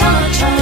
cha cha.